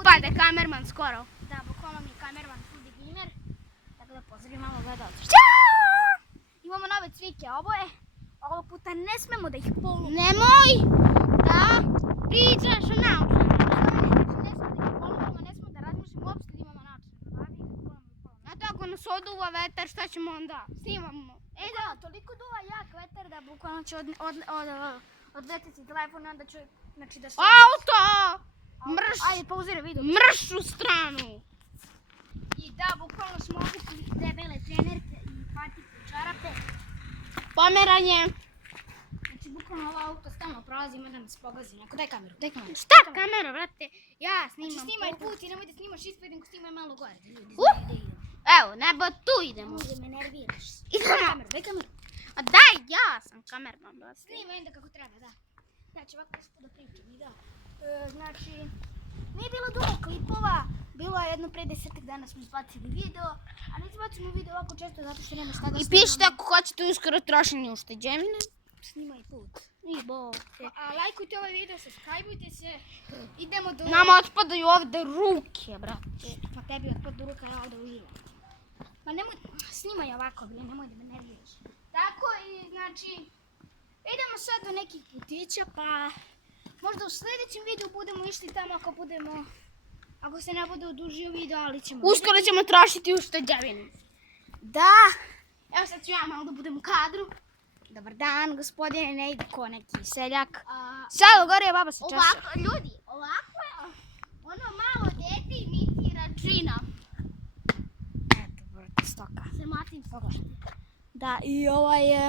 Upade kamerman skoro. Da, bukvalno mi je kamerman Foodie Gamer. Tako da pozdravim malo gledalce. Imamo nove cvike oboje. Ovog puta ne smemo da ih polupimo. Nemoj da pričaš o naučnom. Ne smemo da ih polupimo, ne smemo da razmišljamo uopšte da imamo način da radi. Znate, ako nas oduva vetar, šta ćemo onda? Snimamo. Da, toliko duva jak vetar da bukvalno će odletiti telefon i onda ću, znači da se... Auto! Mrš! Ajde, pauziraj video. Mrš u stranu! I da, bukvalno smo obukli debele trenerke i patike i čarape. Pomeranje. Znači, bukvalno ovo auto stalno prolazi, ima da nas pogazi. Neko, daj kameru, daj kameru. Šta kamera, brate? Ja snimam. Znači, snimaj put i nemoj da snimaš ispred, nego snimaj malo gore. Da ljudi Uh! znaju da idemo. Evo, nebo tu idemo. Možda me nerviraš. Idemo. Daj kameru. A daj, ja sam kamerman, brate. Snimaj onda kako treba, da. Znači, ovako nešto da pričam i da. Znači, nije bilo dugo klipova. Bilo je jedno pre 10 dana smo izbacili video. A ne izbacimo video ovako često zato što nema šta da I snimamo. pišite ako hoćete uskoro trošenje ušteđevine. Snimaj put. I bog. A lajkujte ovaj video, subscribeujte se. Idemo do... Nama otpadaju ovde ruke, brate. Pa tebi otpad ruka, ja ovdje uživam. Pa nemoj, snimaj ovako, bre, nemoj da me nerviraš. Tako i, znači, idemo sad do nekih putića, pa možda u sljedećem videu budemo išli tamo ako se ne bude odužio video, ali ćemo Uskoro ćemo trošiti ušteđevine. Da, Evo sad ću ja malo da budem u kadru. dobar dan, gospodine, ne ide ko neki seljak. Sad, gore je baba se čaša. Ovako, ljudi, ovako je ono malo dete imitira džina. Eto, brate, stoka. Srematim pogledaj. Da, i ovaj je...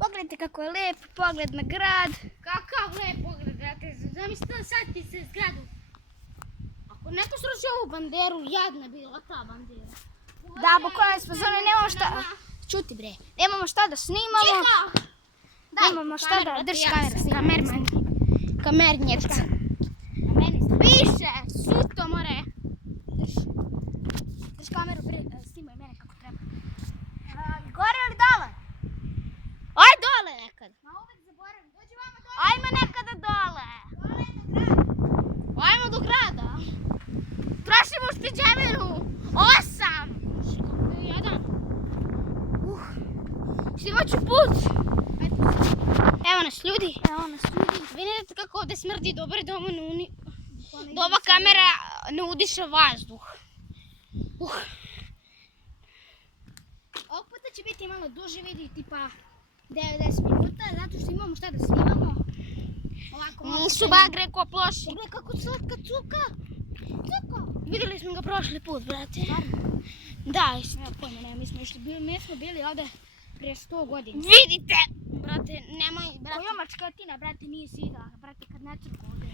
Pogledajte kako je lep pogled na grad. Kakav lep pogled, brate. Zamislite sad ti se zgradu. Ako neko sruši ovu banderu, jadna bila ta bandera. Da, bukvalno smo zove, nemamo šta... Čuti bre, nemamo šta da snimamo. Tiho! Nemamo šta da... Drži kameru, snimamo. Kamerman. Kamernjec. A meni Piše, sutomore. drži kameru, bre, snimaj mene kako treba. Gore ili dole? Aj dole nekad. Ma uvek zaboravim, dođi vama dole. Ajmo nekada dole. Dole je do grada. Ajmo do grada. Trošimo ušteđevinu. 8. 1. Snimat ću put. Evo nas ljudi. Evo nas ljudi. Vidite kako ovdje smrdi dobre da ova kamera ne udiše vazduh. Ovog puta će biti malo duži video, tipa 90 minuta, zato što imamo šta da snimamo. Ovako malo... Nisu bagre ko ploši. Pogledaj kako slatka cuka. Cuka. Vidjeli smo ga prošli put, brate. Stvarno? Da, isto. Nema pojma, nema, mi smo bili ovdje prije 100 godina. Vidite, brate, nemoj, brate. Koja mačkatina, brate, nije sida, brate, kad ne crku ovdje.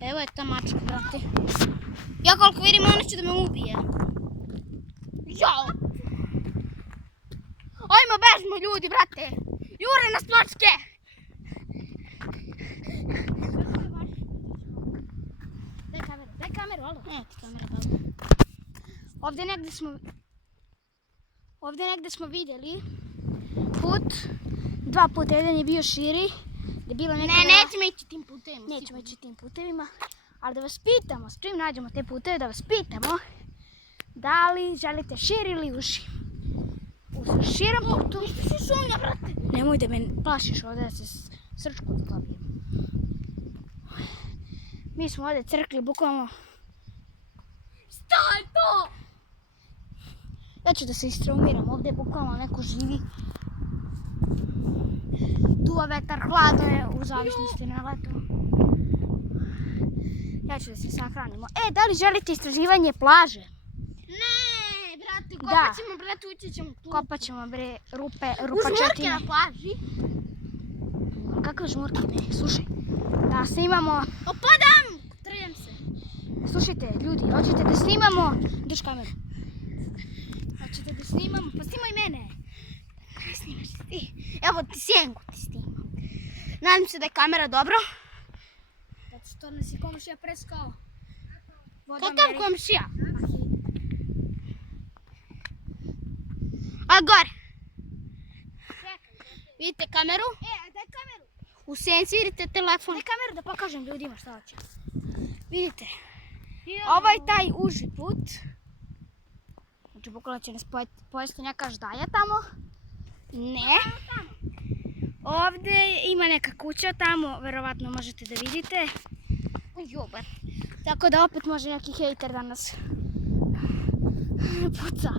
Evo je ta mačka, brate. Ja koliko vidim, ona će da me ubije. Jao! Ajmo, bežimo ljudi, brate! Jure nas mačke! Daj kameru, alo. Evo ti kamera, babo. Ovdje negdje smo vidjeli put, 2 puta, jedan je bio širi. Nećemo ići tim putem. Nećemo ići tim putevima, ali da vas pitamo, s čim nađemo te puteve, da vas pitamo da li želite širi ili uši. U širom putu... Ništa si šunja, brate. Nemoj da me plašiš ovdje da se srčku zabijem. Mi smo ovdje crkli, bukvalno... Šta je to? Ja ću da se istraumiram, ovdje bukvalno neko živi. Duva vetar, hladno je u zavisnosti na letu. Ja ću da se sahranimo. Da li želite istraživanje plaže? Ne, brate, kopat ćemo, brate, ući ćemo tu. Kopat ćemo, bre, Žmurke rupačetine. na plaži. Kakve žmurke, ne? Slušaj, da snimamo... Opadam! Trljam se. Slušajte, ljudi, hoćete da snimamo... Drž kameru. Hoćete da snimamo... Pa snimaj mene. Ne snimaš se ti. Evo ti sjenku ti snimam. Nadam se da je kamera dobro. Zato što nas je komšija preskao. Kakav komšija? A gore. Vidite kameru? Daj kameru. U senci vidite telefon. Daj kameru da pokažem ljudima šta hoće. Vidite, ovo je taj uži put. Znači, bukvalno će nas pojesti neka ždaja tamo. Ne. Ovdje ima neka kuća tamo, verovatno možete da vidite. Jobar. Tako da opet može neki hejter da nas puca.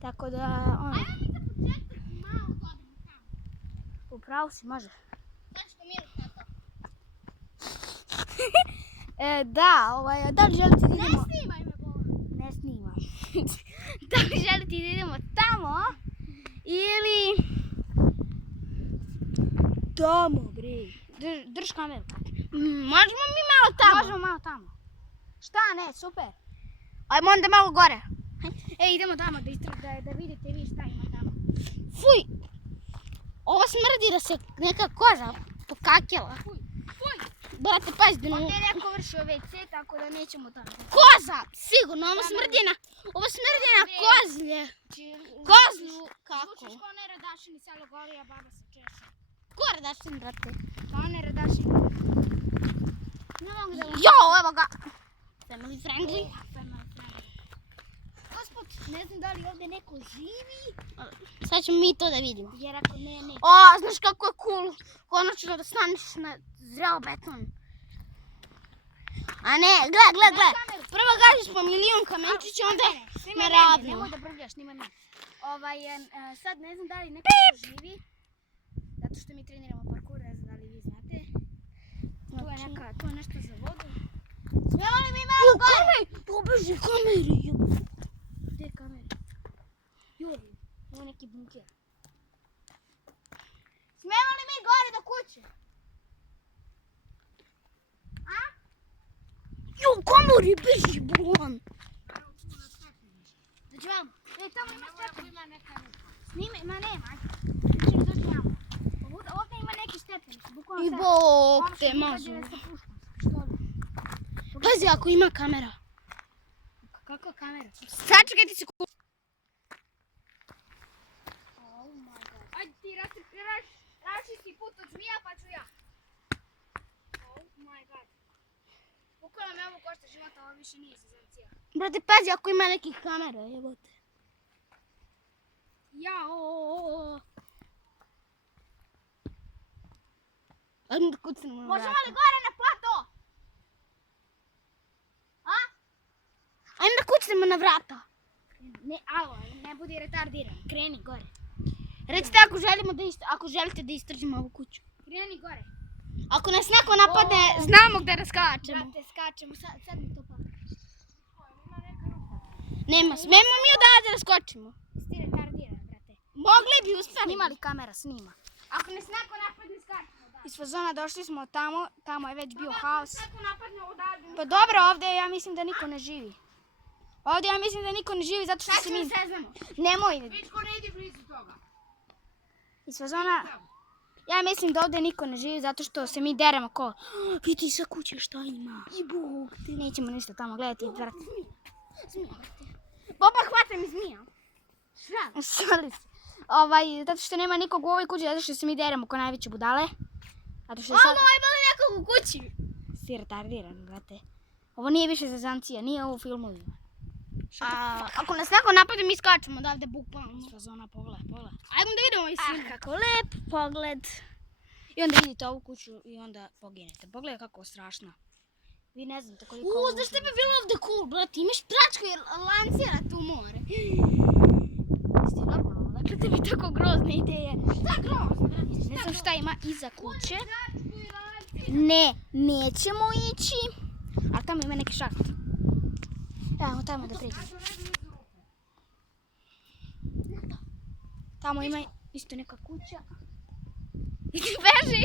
Tako da, ono, Ajmo mi za početak malo da odemo tamo. upravo si, može. Sad ćemo mirati na to. Da li želite da idemo? Ne snimaj me, Boga. Ne snimam. Da li želite da idemo tamo? Ili... Tamo, bre. Drž kameru. Možemo mi malo tamo. Možemo malo tamo. Šta ne, super. Ajmo onda malo gore. Idemo tamo da vidite vi šta ima tamo. Fuj. Ovo smrdi da se neka koza pokakjela. Fuj. Brate, pazi da Ovdje je neko vršio WC, tako da nećemo tamo. Koza! Sigurno, ovo smrdi na kozlje. Kozlu, kako? Zvučiš kao onaj Radašin iz Selo Golija, baba se češa. Ko Radašin, brate? Kao onaj Radašin. Ne mogu da vam... Jo, evo ga. Family friendly. Gospod, ne znam da li ovdje neko živi. Sad ćemo mi to da vidimo. Jer ako ne, ne. O, znaš kako je cool. Konačno da staneš na zreo beton. A ne, gle. Prvo gažiš po milion kamenčića, onda ne rabimo. Nemoj da brljaš, snimaj me. Sad ne znam da li neko živi. Zato što mi treniramo parkour, ne znam da li vi znate. Tu je nešto za vodu. Smijemo li mi malo gore? Pobeži kameri. Gdje je kamera? Joj, ovo je neki bunker. Smijemo li mi gore do kuće? Jo, kameri, beži, bolon. Dođi vam. Tamo ima stepeni. Snimaj, ma nema. Znači, dođi vam. Ovdje ima neki stepeni. I bog te mazu. Pazi ako ima kamera. Kako kamera? Sačekajte se. Oh my god. Ajde ti rašisti put od zmija pa ću ja. Oh my god. Bukvalno me ovo košta života, ovo više nije sezoncija. Brate, pazi ako ima nekih kamera, jebote. Jao. Ajmo da kucnemo na vrata. Možemo li gore na plato? Ajmo da kucnemo na vrata. Ne, alo, ne budi retardiran. Kreni gore. Recite ako želite da istražimo ovu kuću. Kreni gore. Ako nas neko napadne, znamo gde da skačemo. Brate, skačemo. Sad mi to pokaži. Nema, smemo mi odavde da skočimo. Ti retardiran, brate. Mogli bi uspjeli. Snima li kamera? Snima. Ako nas neko napadne, skačemo. Iz fazona došli smo tamo je već bio haos. Ako neko napadne odavde. Pa dobro, ovdje ja mislim da niko ne živi. Ovdje ja mislim da niko ne živi zato što se mi... Seznamo. Nemoj. Vičko ne idi blizu toga. Iz fazona... Ja mislim da ovdje niko ne živi zato što se mi deremo ko... Vidi sa kuće šta ima. I bog te. Nećemo ništa tamo gledati. Zmija, brate. Boba, hvataj mi zmija. Šta? Šali se. Zato što nema nikog u ovoj kući, zato što se mi deremo ko najveće budale. Zato što je sad... Ima li nekog u kući? Si retardiran, brate. Ovo nije više zezancija, nije ovo u filmovima. Ako nas neko napadne, mi skačemo odavde bukvalno. Iz fazona, pogledaj. Ajmo da vidimo i svima. Kako lep pogled. I onda vidite ovu kuću i onda poginete. Pogledaj kako je strašno. Vi ne znate koliko... Znaš što bi bilo ovdje cool, brate? Imaš pračku i lancira tu more. Jeste normalno, dakle te bi tako grozne ideje. Šta grozno, brate? Ne znam šta ima iza kuće. Ne, nećemo ići. Ali tamo ima neki šaht. Evo tamo da priđemo. Tamo ima isto neka kuća. I ti beži.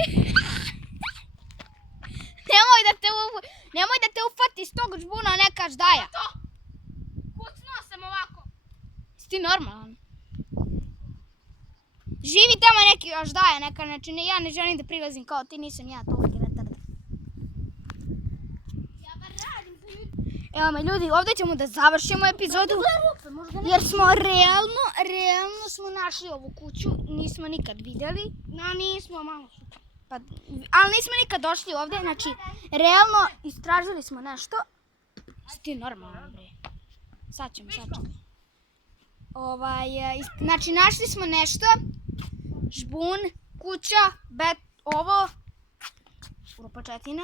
Nemoj da te ufati iz tog žbuna neka ždaja. Kucnuo sam ovako. Jesi ti normalan? Živi tamo neki ždaja neka, znači ja ne želim da prilazim kao ti, nisam ja toliki retard. Ja bar radim za ljudi. Evo me ljudi, ovdje ćemo da završimo epizodu. Jer smo realno smo našli ovu kuću, nismo nikad vidjeli. No, nismo malo. Pa, ali nismo nikad došli ovdje, znači, realno istražili smo nešto. Si ti normalno, bre. Sad ćemo. Znači, našli smo nešto. Žbun, kuća, ovo, uropačetina.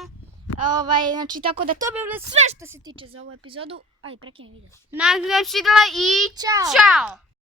Znači, tako da to bi bilo sve što se tiče za ovu epizodu. Ajde, prekini video. Nadam se i čao!